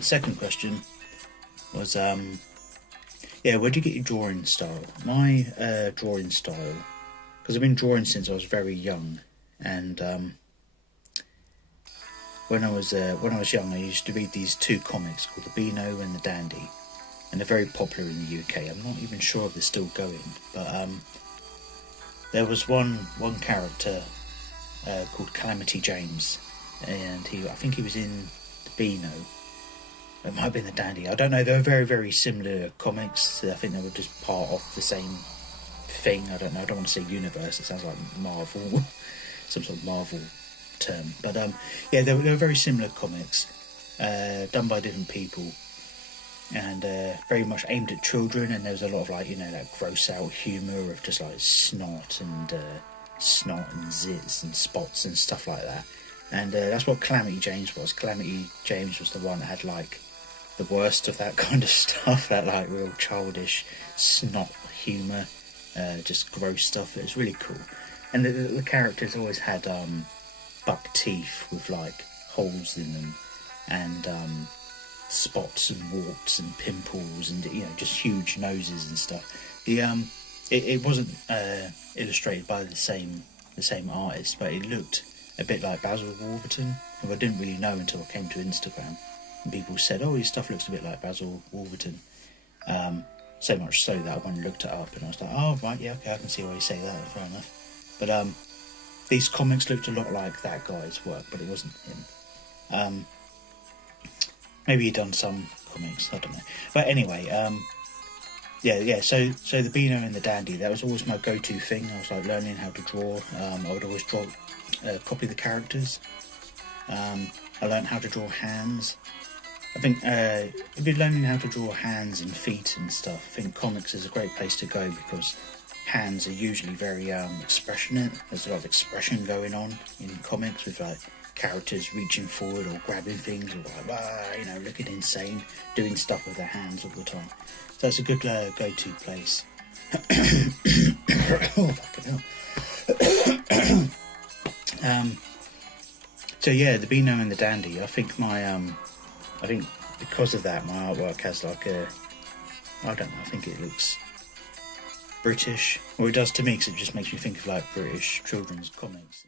Second question was, yeah, where do you get your drawing style? My drawing style, because I've been drawing since I was very young, and when I was young, I used to read these two comics called The Beano and The Dandy, and they're very popular in the UK. I'm not even sure if they're still going, but there was one character called Calamity James, and I think he was in The Beano. It might have been The Dandy. I don't know. They were very, very similar comics. I think they were just part of the same thing. I don't know. I don't want to say universe. It sounds like Marvel, some sort of Marvel term. But yeah, they were very similar comics, done by different people, and very much aimed at children. And there was a lot of that gross out humour of just like snot and zits and spots and stuff like that. And that's what Calamity James was. Calamity James was the one that had like the worst of that kind of stuff, that like real childish snot humour, just gross stuff. It was really cool. And the characters always had buck teeth with like holes in them, and spots and warts and pimples, and just huge noses and stuff. It wasn't illustrated by the same artist, but it looked a bit like Basil Wolverton, who I didn't really know until I came to Instagram, and people said, "Oh, his stuff looks a bit like Basil Wolverton." So much so that I went and looked it up, and I was like, "Oh, right, yeah, okay, I can see why you say that. Fair enough." But these comics looked a lot like that guy's work, but it wasn't him. Maybe he'd done some comics, I don't know. But anyway, yeah. So the Beano and the Dandy, that was always my go-to thing. I was like learning how to draw. I would always copy the characters. I learned how to draw hands. I think if you're learning how to draw hands and feet and stuff, I think comics is a great place to go, because hands are usually very expressionate. There's a lot of expression going on in comics, with like characters reaching forward or grabbing things, or like looking insane, doing stuff with their hands all the time. So it's a good go-to place. Oh, fucking hell. So yeah, the Beano and the Dandy. I think because of that, my artwork has like I don't know. I think it looks British, or it does to me, because it just makes me think of like British children's comics.